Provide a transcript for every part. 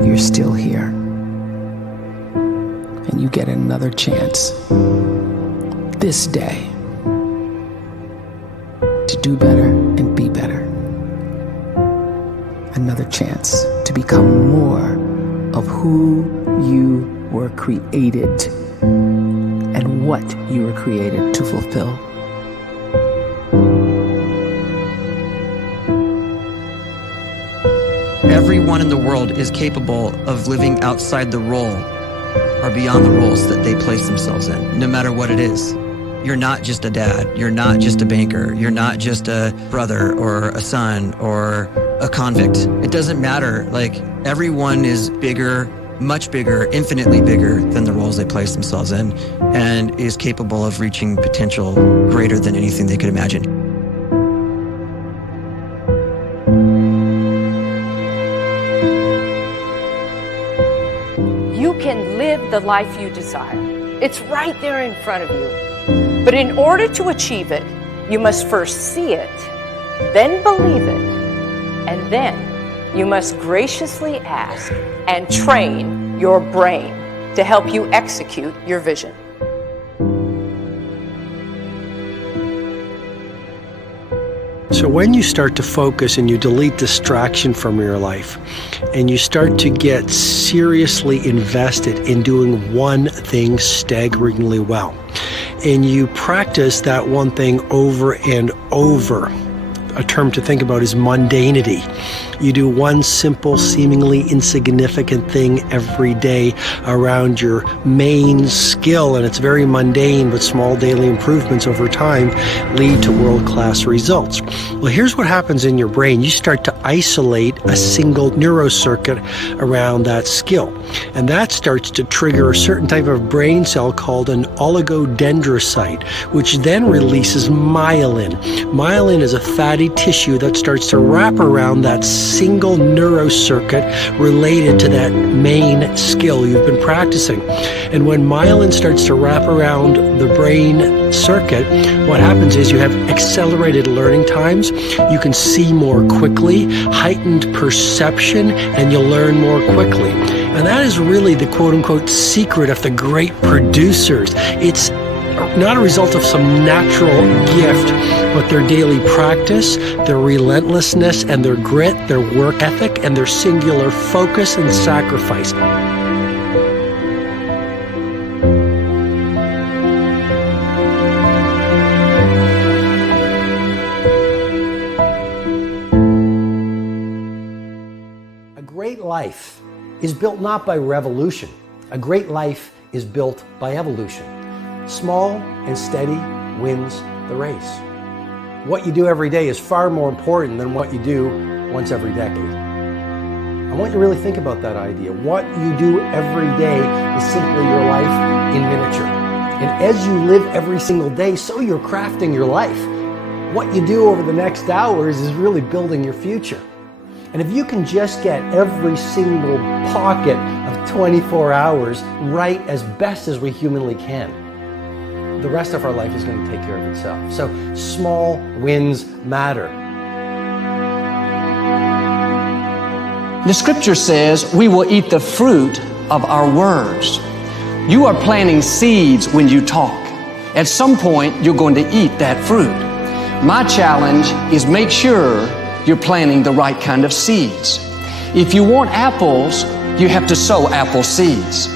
you're still here. And you get another chance this day to do better and be better. Another chance to become more of who you were created and what you were created to fulfill. Everyone in the world is capable of living outside the role or beyond the roles that they place themselves in, no matter what it is. You're not just a dad, you're not just a banker, you're not just a brother or a son or a convict. It doesn't matter. Like, everyone is bigger, much bigger, infinitely bigger than the roles they place themselves in, and is capable of reaching potential greater than anything they could imagine. You can live the life you desire. It's right there in front of you. But in order to achieve it, you must first see it, then believe it, and then you must graciously ask and train your brain to help you execute your vision. So when you start to focus and you delete distraction from your life, and you start to get seriously invested in doing one thing staggeringly well, and you practice that one thing over and over, a term to think about is mundanity. You do one simple, seemingly insignificant thing every day around your main skill, and it's very mundane, but small daily improvements over time lead to world-class results. Well, here's what happens in your brain. You start to isolate a single neurocircuit around that skill, and that starts to trigger a certain type of brain cell called an oligodendrocyte, which then releases myelin. Myelin is a fatty tissue that starts to wrap around that single neurocircuit related to that main skill you've been practicing. And when myelin starts to wrap around the brain circuit, what happens is you have accelerated learning times, you can see more quickly, heightened perception, and you'll learn more quickly. And that is really the quote-unquote secret of the great producers. It's not a result of some natural gift, but their daily practice, their relentlessness and their grit, their work ethic, and their singular focus and sacrifice. A great life is built not by revolution. A great life is built by evolution. Small and steady wins the race. What you do every day is far more important than what you do once every decade. I want you to really think about that idea. What you do every day is simply your life in miniature. And as you live every single day, so you're crafting your life. What you do over the next hours is really building your future. And if you can just get every single pocket of 24 hours right as best as we humanly can, the rest of our life is going to take care of itself. So small wins matter. The scripture says we will eat the fruit of our words. You are planting seeds when you talk. At some point, you're going to eat that fruit. My challenge is make sure you're planting the right kind of seeds. If you want apples, you have to sow apple seeds.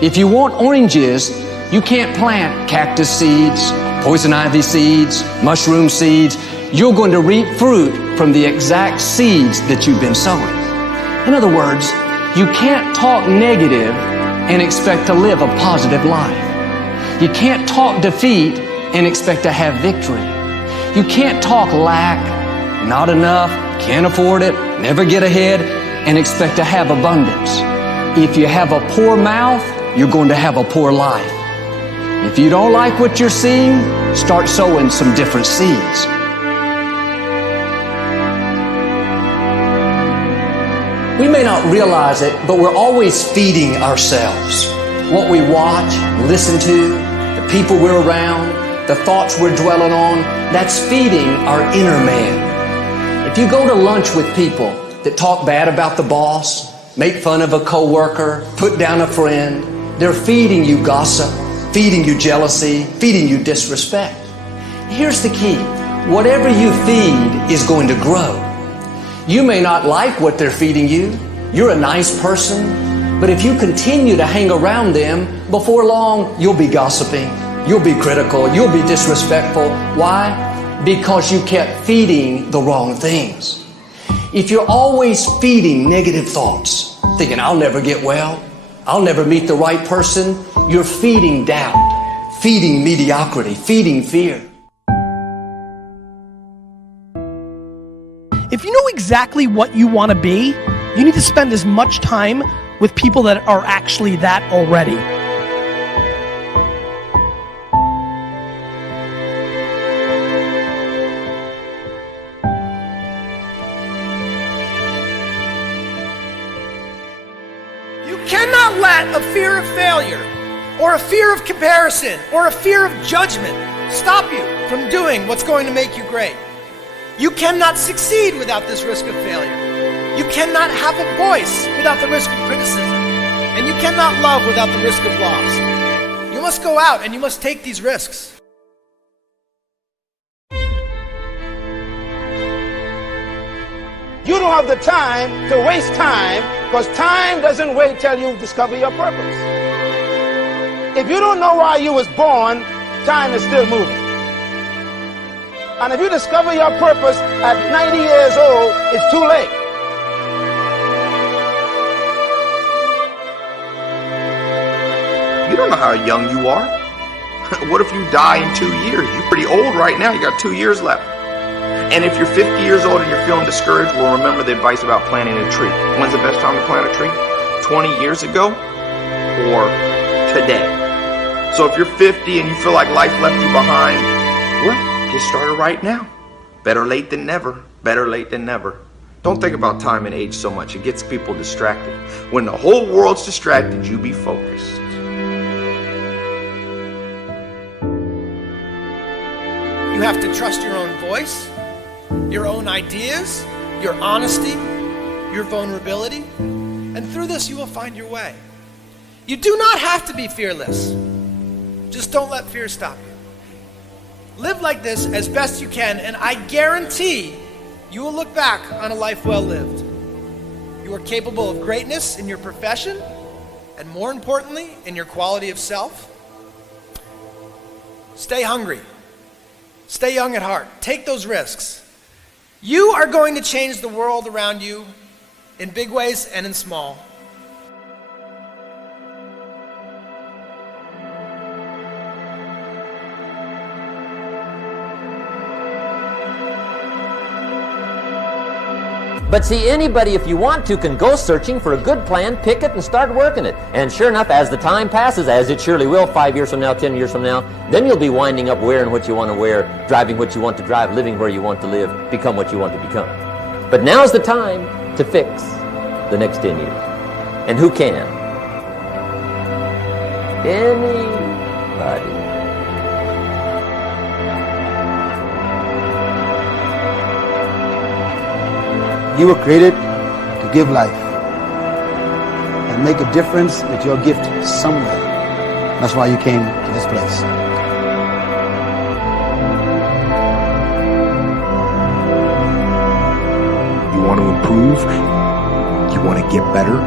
If you want oranges, you can't plant cactus seeds, poison ivy seeds, mushroom seeds. You're going to reap fruit from the exact seeds that you've been sowing. In other words, you can't talk negative and expect to live a positive life. You can't talk defeat and expect to have victory. You can't talk lack, not enough, can't afford it, never get ahead, and expect to have abundance. If you have a poor mouth, you're going to have a poor life. If you don't like what you're seeing, start sowing some different seeds. We may not realize it, but we're always feeding ourselves. What we watch, listen to, the people we're around, the thoughts we're dwelling on, that's feeding our inner man. If you go to lunch with people that talk bad about the boss, make fun of a coworker, put down a friend. They're feeding you gossip, feeding you jealousy, feeding you disrespect. Here's the key. Whatever you feed is going to grow. You may not like what they're feeding you. You're a nice person. But if you continue to hang around them, before long, you'll be gossiping. You'll be critical. You'll be disrespectful. Why? Because you kept feeding the wrong things. If you're always feeding negative thoughts, thinking, I'll never get well, I'll never meet the right person, you're feeding doubt, feeding mediocrity, feeding fear. If you know exactly what you want to be, you need to spend as much time with people that are actually that already. You cannot let a fear of failure, or a fear of comparison, or a fear of judgment stop you from doing what's going to make you great. You cannot succeed without this risk of failure. You cannot have a voice without the risk of criticism. And you cannot love without the risk of loss. You must go out and you must take these risks. You don't have the time to waste time, because time doesn't wait till you discover your purpose. If you don't know why you was born, time is still moving. And if you discover your purpose at 90 years old, it's too late. You don't know how young you are. What if you die in 2 years? You're pretty old right now. You got 2 years left. And if you're 50 years old and you're feeling discouraged, well, remember the advice about planting a tree. When's the best time to plant a tree? 20 years ago or today? So if you're 50 and you feel like life left you behind, well, get started right now. Better late than never. Better late than never. Don't think about time and age so much. It gets people distracted. When the whole world's distracted, you be focused. You have to trust your own voice, your own ideas, your honesty, your vulnerability, and through this you will find your way. You do not have to be fearless. Just don't let fear stop you. Live like this as best you can, and I guarantee you will look back on a life well lived. You are capable of greatness in your profession, and more importantly, in your quality of self. Stay hungry. Stay young at heart. Take those risks. You are going to change the world around you in big ways and in small. But see, anybody, if you want to, can go searching for a good plan, pick it, and start working it. And sure enough, as the time passes, as it surely will 5 years from now, 10 years from now, then you'll be winding up wearing what you want to wear, driving what you want to drive, living where you want to live, become what you want to become. But now's the time to fix the next 10 years. And who can? Anybody. You were created to give life and make a difference with your gift somewhere. That's why you came to this place. You want to improve? You want to get better?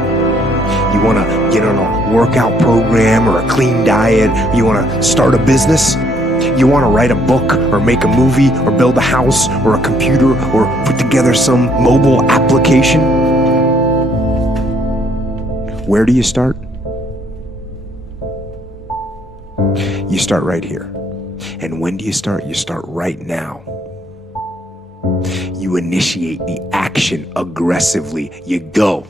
You want to get on a workout program or a clean diet? You want to start a business? You want to write a book or make a movie or build a house or a computer or put together some mobile application? Where do you start? You start right here. And when do you start? You start right now. You initiate the action aggressively. You go.